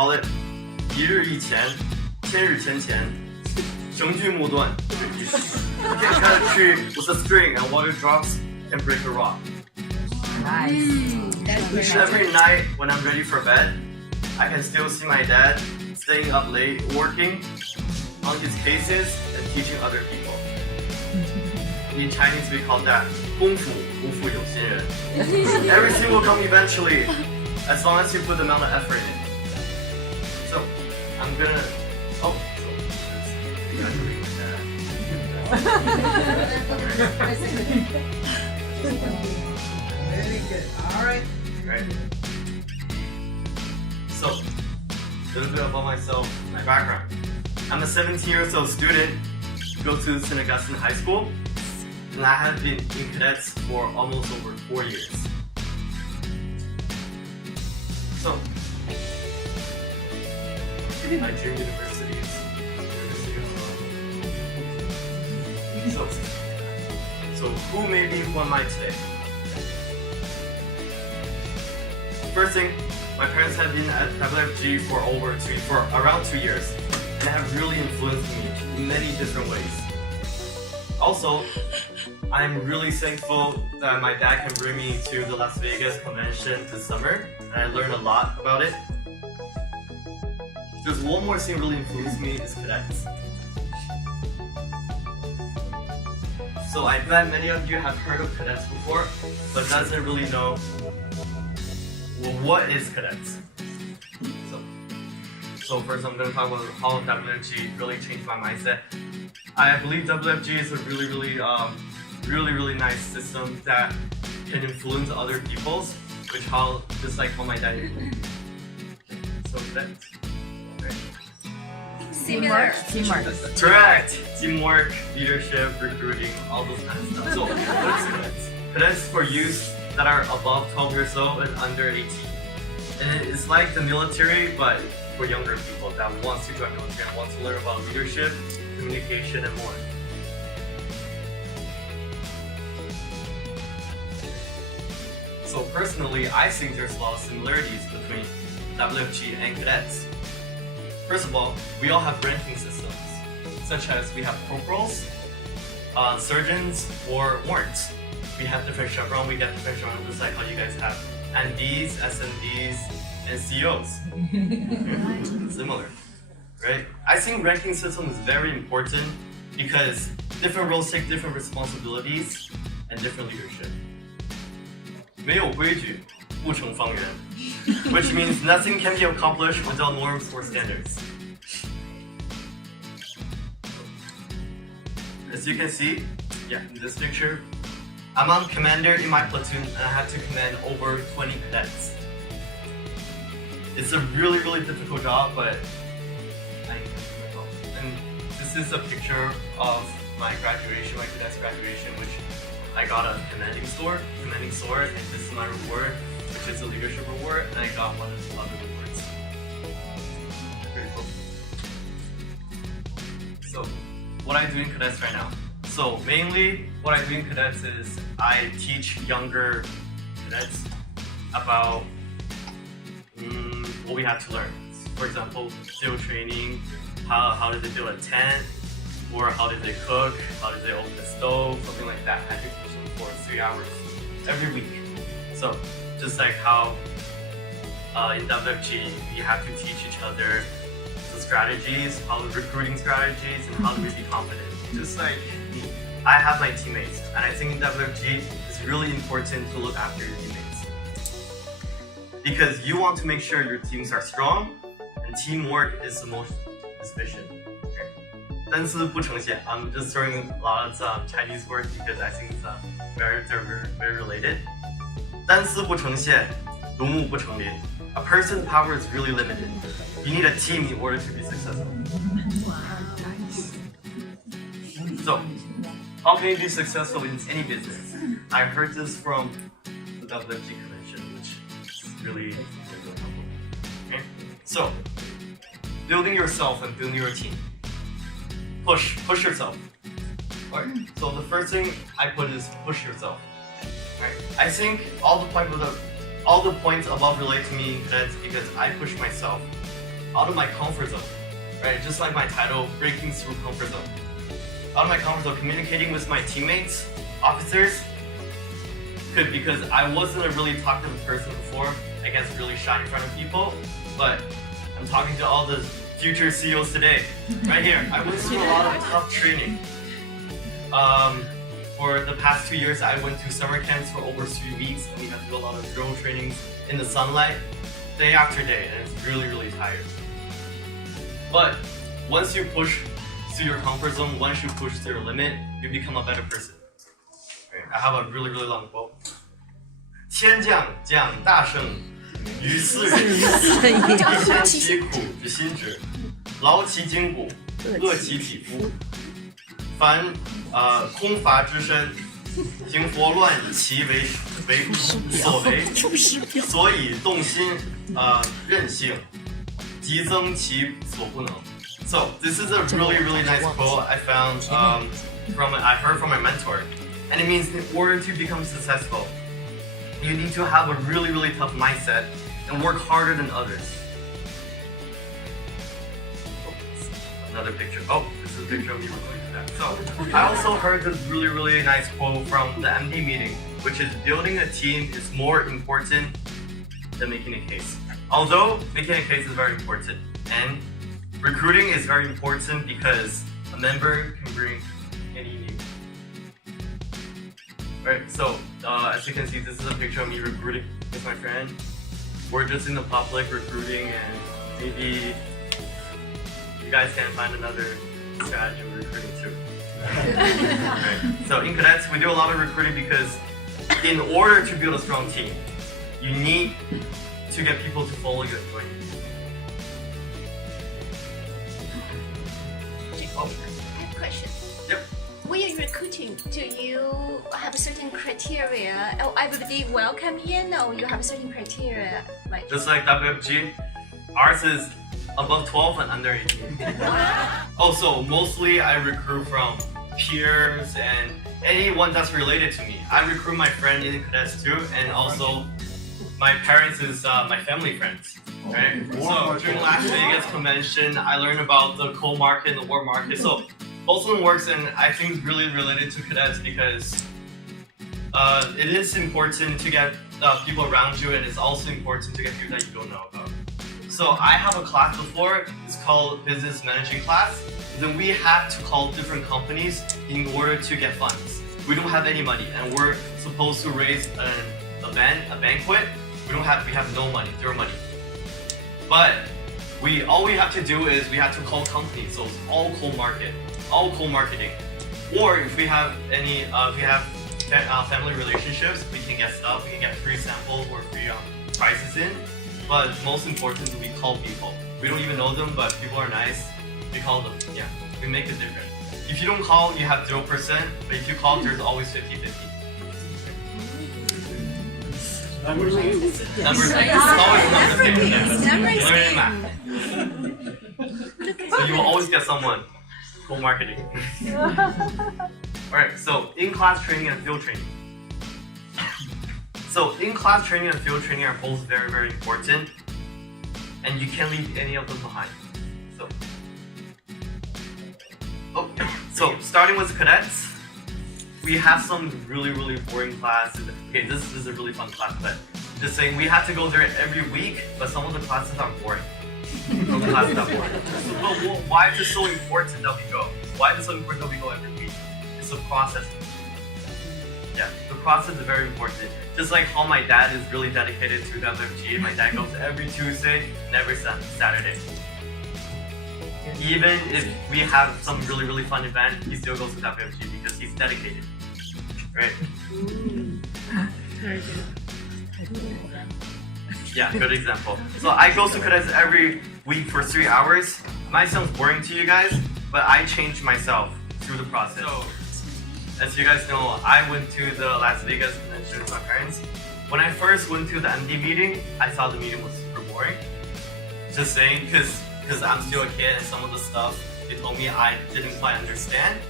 call it 一日一钱，千日千钱，绳锯木断一时。You can cut a tree with a string and water drops can break a rock. That's Every night when I'm ready for bed, I can still see my dad staying up late working on his cases and teaching other people. In Chinese we call that 功夫不负有心人. Everything will come eventually, as long as you put the amount of effort in. So, I'm gonna... Oh, so congratulations with that. Very good. All right. Right. So, a little bit about myself, my background. I'm a 17-year-old student, go to St. Augustine High School, and I have been in cadets for almost over 4 years. So, my dream university is University of Toronto. So who made me who am I today? First thing, my parents have been at WFG for around 2 years and have really influenced me in many different ways. Also, I'm really thankful that my dad can bring me to the Las Vegas convention this summer, and I learned a lot about it. There's one more thing really influenced me is cadets. So I bet many of you have heard of cadets before, but doesn't really know, well, what is cadets? So first I'm going to talk about how WFG really changed my mindset. I believe WFG is a really nice system that can influence other people's, which just like how my dad did. So cadets. Similar. Teamwork. Correct! Teamwork, leadership, recruiting, all those kind of stuff. So, what is cadets? Cadets for youth that are above 12 years old and under 18. And it's like the military, but for younger people that wants to join military and wants to learn about leadership, communication, and more. So personally, I think there's a lot of similarities between WFG and cadets. First of all, we all have ranking systems, such as we have corporals, surgeons, or warrants. We have different chevrons, we get different chevrons just like how you guys have MDs, SMDs, and COs. Similar, right? I think ranking system is very important because different roles take different responsibilities and different leadership. 没有规矩，不成方圆. Which means nothing can be accomplished without norms or standards. As you can see, in this picture, I'm a commander in my platoon and I have to command over 20 cadets. It's a really difficult job, but and this is a picture of my graduation, my cadets graduation, which I got a commanding sword, and this is my reward, which is a leadership reward, and I got one of the other rewards. Pretty cool. So, what I do in cadets right now. So mainly, what I do in cadets is I teach younger cadets about what we have to learn. For example, SEAL training, how did they build a tent, or how did they cook, how did they open the stove, something like that. I teach them for 3 hours every week. So just like how in WFG we have to teach each other the strategies, how the recruiting strategies, and how to be confident. Just like me, I have my teammates, and I think in WFG it's really important to look after your teammates because you want to make sure your teams are strong, and teamwork is the most efficient. 单词不呈现. I'm just throwing a lot of Chinese words because I think they're very related. 单词不呈现, 独木不成林. A person's power is really limited. You need a team in order to be successful. So, how can you be successful in any business? I heard this from the WFG convention, which is really helpful. Okay? So, building yourself and building your team. Push yourself. Alright, so the first thing I put is push yourself. Right? I think all the points above relate to me in cadets because I push myself out of my comfort zone, right? Just like my title, breaking through comfort zone. Out of my comfort zone, communicating with my teammates, officers, because I wasn't a really talkative person before. I guess really shy in front of people, but I'm talking to all the future CEOs today, right here. I went through a lot of tough training. For the past 2 years, I went to summer camps for over 3 weeks, and we had to do a lot of drill trainings in the sunlight, day after day, and it's really, really tired. But once you push through your comfort zone, once you push to your limit, you become a better person. Right? I have a really, really long quote. 天降讲大圣，于斯人也，先其苦之心志，劳其筋骨，饿其体肤。凡空乏之身，行佛乱其为所为，所以动心任性，急增其所不能。So this is a really, really nice quote I found I heard from my mentor, and it means in order to become successful, you need to have a really, really tough mindset and work harder than others. Another picture. Oh, this is a picture of me recording that. So I also heard this really, really nice quote from the MD meeting, which is building a team is more important than making a case. Although making a case is very important, and recruiting is very important because a member can bring any new. Right, so as you can see, this is a picture of me recruiting with my friend. We're just in the public recruiting, and maybe you guys can find another strategy of recruiting too. Right. So in cadets, we do a lot of recruiting because in order to build a strong team, you need to get people to follow you and join you. I have a question. Yep. When you're recruiting, do you have certain criteria? Oh, everybody welcome in, or you have certain criteria? Like Just like WFG, ours is above 12 and under 18. Oh, so mostly I recruit from peers and anyone that's related to me. I recruit my friend in cadets too, and also my parents is my family friends. Right? So during Las Vegas convention, I learned about the coal market and the war market. So both of them works, and I think really related to cadets because it is important to get people around you, and it's also important to get people that you don't know about. So I have a class before, it's called business managing class. Then we have to call different companies in order to get funds. We don't have any money, and we're supposed to raise a banquet. We have no money, zero money. But all we have to do is we have to call companies, so it's all cold marketing. Or if we have any, family relationships, we can get stuff, we can get free samples or free prices in. But most importantly, we call people. We don't even know them, but people are nice. We call them, yeah, we make a difference. If you don't call, you have 0%, but if you call, there's always 50-50. Numbers. It's always numbers game. numbers Learning game. math. So you will always get someone. Cool marketing. Alright, so in-class training and field training. So in-class training and field training are both very, very important, and you can't leave any of them behind. So starting with cadets, we have some really, really boring classes. Okay, this is a really fun class, but just saying we have to go there every week, but some of the classes are boring. Some classes are boring. But why is it so important that we go? Why is it so important that we go every week? It's the process. Yeah, the process is very important. Just like how my dad is really dedicated to WFG, my dad goes every Tuesday and every Saturday. Even if we have some really, really fun event, he still goes to WFG because he's dedicated. Right? Very good. Yeah, good example. So I go to cadets every week for 3 hours. Might sound boring to you guys, but I changed myself through the process. So, as you guys know, I went to the Las Vegas convention with my parents. When I first went to the MD meeting, I thought the meeting was super boring. Just saying, because I'm still a kid and some of the stuff they told me I didn't quite understand.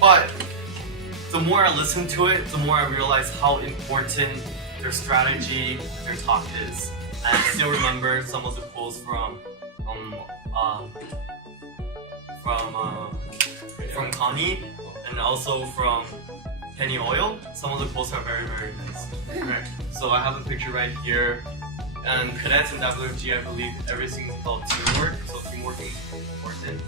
But the more I listened to it, the more I realized how important their strategy, their talk is. And I still remember some of the quotes from from Connie and also from Penny Oil. Some of the quotes are very, very nice. Right. So I have a picture right here. And cadets in WFG, I believe everything is about teamwork. So teamwork is important.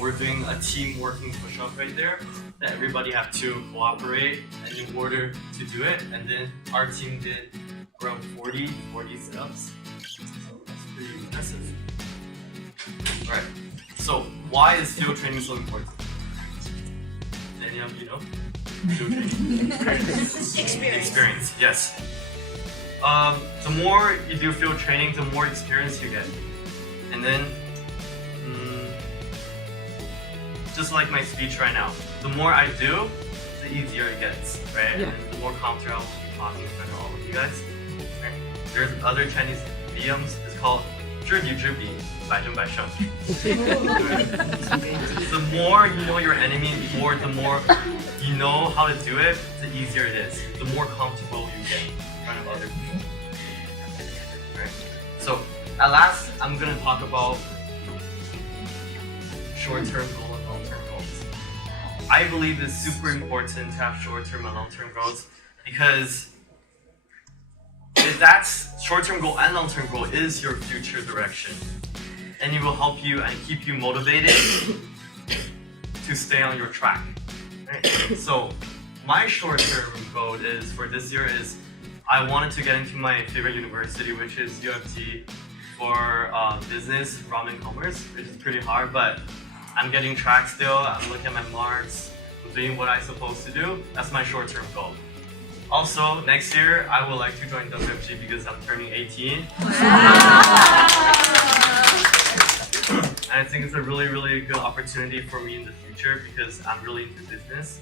We're doing a team working push-up right there that everybody have to cooperate and in order to do it. And then our team did around 40 sit-ups. So that's pretty impressive. Alright, so why is field training so important? Any of you know? Field training? Experience, yes. The more you do field training, the more experience you get. And then, just like my speech right now, the more I do, the easier it gets, right? Yeah. And the more confident I will be talking in front of all of you guys. Right? There's other Chinese idioms, it's called 知彼知彼,百战百胜. The more you know your enemy, the more you know how to do it, the easier it is. The more comfortable you get in front of other people. Right? So, at last, I'm going to talk about short-term goals and long-term goals. I believe it's super important to have short-term and long-term goals because if that's short-term goal and long-term goal is your future direction, and it will help you and keep you motivated to stay on your track. Right? So my short-term goal is for this year is I wanted to get into my favorite university, which is UFG for business, ramen commerce, which is pretty hard, but I'm getting track still. I'm looking at my marks, I'm doing what I'm supposed to do. That's my short-term goal. Also, next year, I would like to join WFG because I'm turning 18. And I think it's a really, really good opportunity for me in the future because I'm really into business.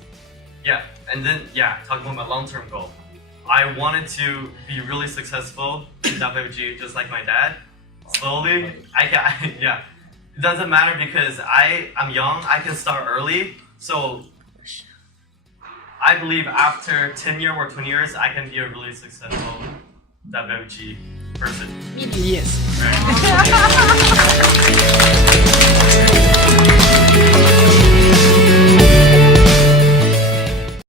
Yeah, and then, talking about my long-term goal. I wanted to be really successful in WFG just like my dad. Slowly, it doesn't matter because I'm young, I can start early. So I believe after 10 years or 20 years, I can be a really successful WFG person. Yes. Right.